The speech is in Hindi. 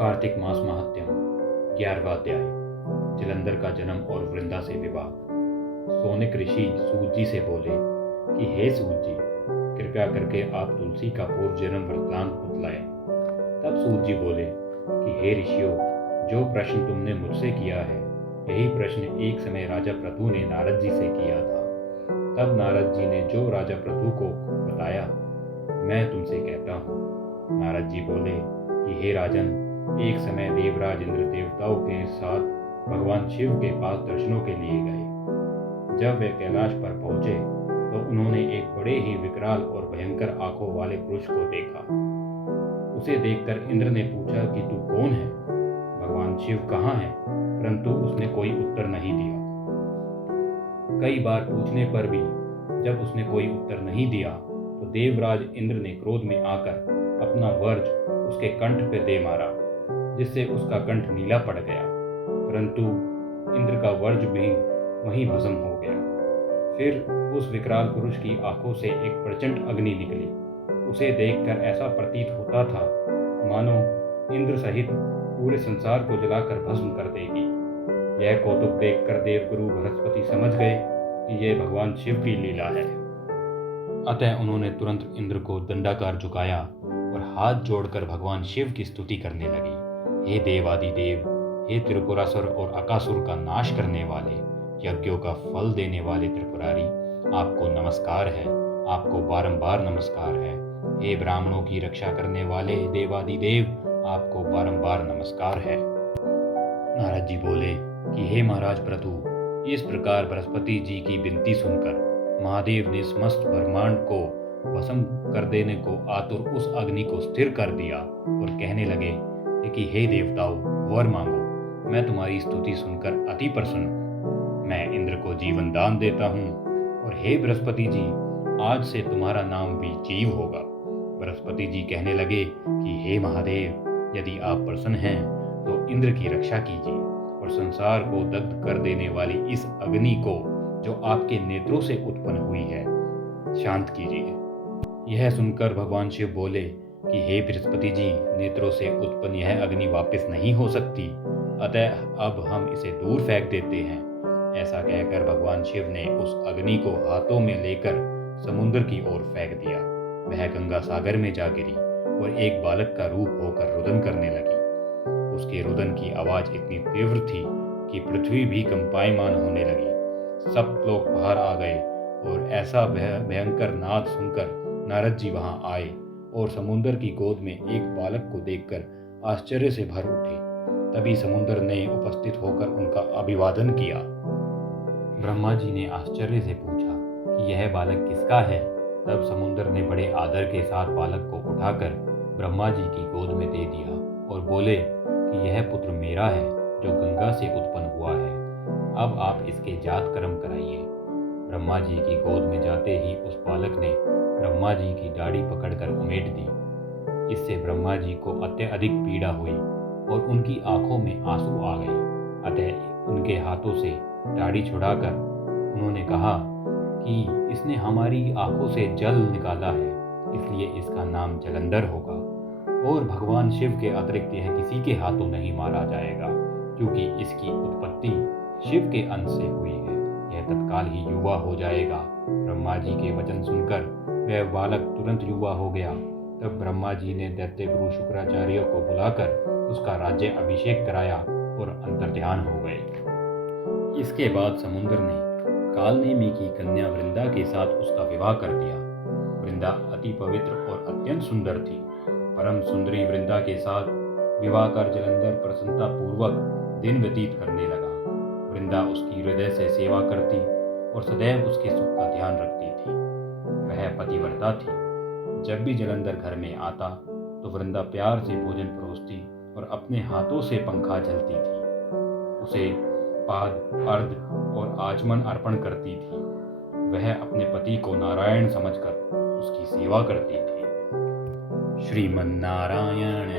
कार्तिक मास महात्म्यम 11वां अध्याय। जलंधर का जन्म और वृंदा से विवाह। सोनिक ऋषि सूत जी से बोले कि हे सूत जी, कृपया करके आप तुलसी का पूर्व जन्म वृत्तांत बतलाएं। तब सूत जी बोले कि हे ऋषियों, जो प्रश्न तुमने मुझसे किया है, यही प्रश्न एक समय राजा पृथु ने नारद जी से किया था। तब नारद जी ने जो राजा पृथु को बताया, मैं तुमसे कहता हूँ। नारद जी बोले कि हे राजन, एक समय देवराज इंद्र देवताओं के साथ भगवान शिव के पास दर्शनों के लिए गए। जब वे कैलाश पर पहुंचे तो उन्होंने एक बड़े ही विकराल और भयंकर आंखों वाले पुरुष को देखा। उसे देखकर इंद्र ने पूछा कि तू कौन है, भगवान शिव कहाँ है? परंतु उसने कोई उत्तर नहीं दिया। कई बार पूछने पर भी जब उसने कोई उत्तर नहीं दिया तो देवराज इंद्र ने क्रोध में आकर अपना वर्ज उसके कंठ पे दे मारा, जिससे उसका कंठ नीला पड़ गया। परंतु इंद्र का वर्ज भी वहीं भस्म हो गया। फिर उस विकराल पुरुष की आंखों से एक प्रचंड अग्नि निकली। उसे देखकर ऐसा प्रतीत होता था मानो इंद्र सहित पूरे संसार को जलाकर भस्म कर देगी। यह कौतुक देखकर देवगुरु बृहस्पति समझ गए कि यह भगवान शिव की लीला है। अतः उन्होंने तुरंत इंद्र को दंडाकार झुकाया और हाथ जोड़कर भगवान शिव की स्तुति करने लगी। हे देवादिदेव, हे त्रिपुरासुर और अकासुर का नाश करने वाले, यज्ञों का फल देने वाले त्रिपुरारी, आपको नमस्कार है, आपको बारंबार नमस्कार है। हे ब्राह्मणों की रक्षा करने वाले देवादिदेव, आपको बारंबार नमस्कार है। नारद जी बोले कि हे महाराज पृथु, इस प्रकार बृहस्पति जी की विनती सुनकर महादेव ने समस्त ब्रह्मांड को भस्म कर देने को आतुर उस अग्नि को स्थिर कर दिया और कहने लगे कि हे देवताओं, वर मांगो, मैं तुम्हारी स्तुति सुनकर अति प्रसन्न हूँ। मैं इंद्र को जीवन दान देता हूँ और हे बृहस्पति जी, आज से तुम्हारा नाम भी जीव होगा। बृहस्पति जी कहने लगे कि हे महादेव, यदि आप प्रसन्न हैं तो इंद्र की रक्षा कीजिए और संसार को दग्ध कर देने वाली इस अग्नि को, जो आपके नेत्रों से उत्पन्न हुई है, शांत कीजिए। यह सुनकर भगवान शिव बोले कि हे बृहस्पति जी, नेत्रों से उत्पन्न यह अग्नि वापस नहीं हो सकती, अतः अब हम इसे दूर फेंक देते हैं। ऐसा कहकर भगवान शिव ने उस अग्नि को हाथों में लेकर समुद्र की ओर फेंक दिया। वह गंगा सागर में जा गिरी और एक बालक का रूप होकर रुदन करने लगी। उसके रुदन की आवाज इतनी तीव्र थी कि पृथ्वी भी कंपायमान होने लगी। सब लोग बाहर आ गए और ऐसा भयंकर नाद सुनकर नारद जी वहां आए और समुद्र की गोद में एक बालक को देखकर आश्चर्य से भर उठे। तभी समुद्र ने उपस्थित होकर उनका अभिवादन किया। ब्रह्मा जी ने आश्चर्य से पूछा कि यह बालक किसका है? तब समुद्र ने बड़े आदर के साथ बालक को उठाकर ब्रह्मा जी की गोद में दे दिया और बोले कि यह पुत्र मेरा है, जो गंगा से उत्पन्न हुआ है। अब आप इसके जात कर्म कराइए। ब्रह्मा जी की गोद में जाते ही उस बालक ने ब्रह्मा जी की दाढ़ी पकड़कर उमेट दी। इससे ब्रह्मा जी को अत्यधिक पीड़ा हुई और उनकी आंखों में आंसू आ गए। अतः उनके हाथों से दाढ़ी छुड़ाकर उन्होंने कहा कि इसने हमारी आंखों से जल निकाला है, इसलिए इसका नाम जलंधर होगा और भगवान शिव के अतिरिक्त यह किसी के हाथों नहीं मारा जाएगा, क्योंकि इसकी उत्पत्ति शिव के अंश से हुई है। यह तत्काल ही युवा हो जाएगा। ब्रह्मा जी के वचन सुनकर वह बालक तुरंत युवा हो गया। तब ब्रह्मा जी ने दैत्य गुरु शुक्राचार्य को बुलाकर उसका राज्य अभिषेक कराया और अंतर्ध्यान हो गए। इसके बाद समुद्र ने कालनेमी की कन्या वृंदा के साथ उसका विवाह कर दिया। वृंदा अति पवित्र और अत्यंत सुंदर थी। परम सुंदरी वृंदा के साथ विवाह कर जलंधर प्रसन्नता पूर्वक दिन व्यतीत करने लगा। वृंदा उसकी हृदय से सेवा करती और सदैव उसके सुख का ध्यान रखती थी। वह पतिव्रता थी। जब भी जलंधर घर में आता तो वृंदा प्यार से भोजन परोसती और अपने हाथों से पंखा झलती थी। उसे पाद, अर्घ और आचमन अर्पण करती थी। वह अपने पति को नारायण समझकर उसकी सेवा करती थी। श्रीमन्नारायण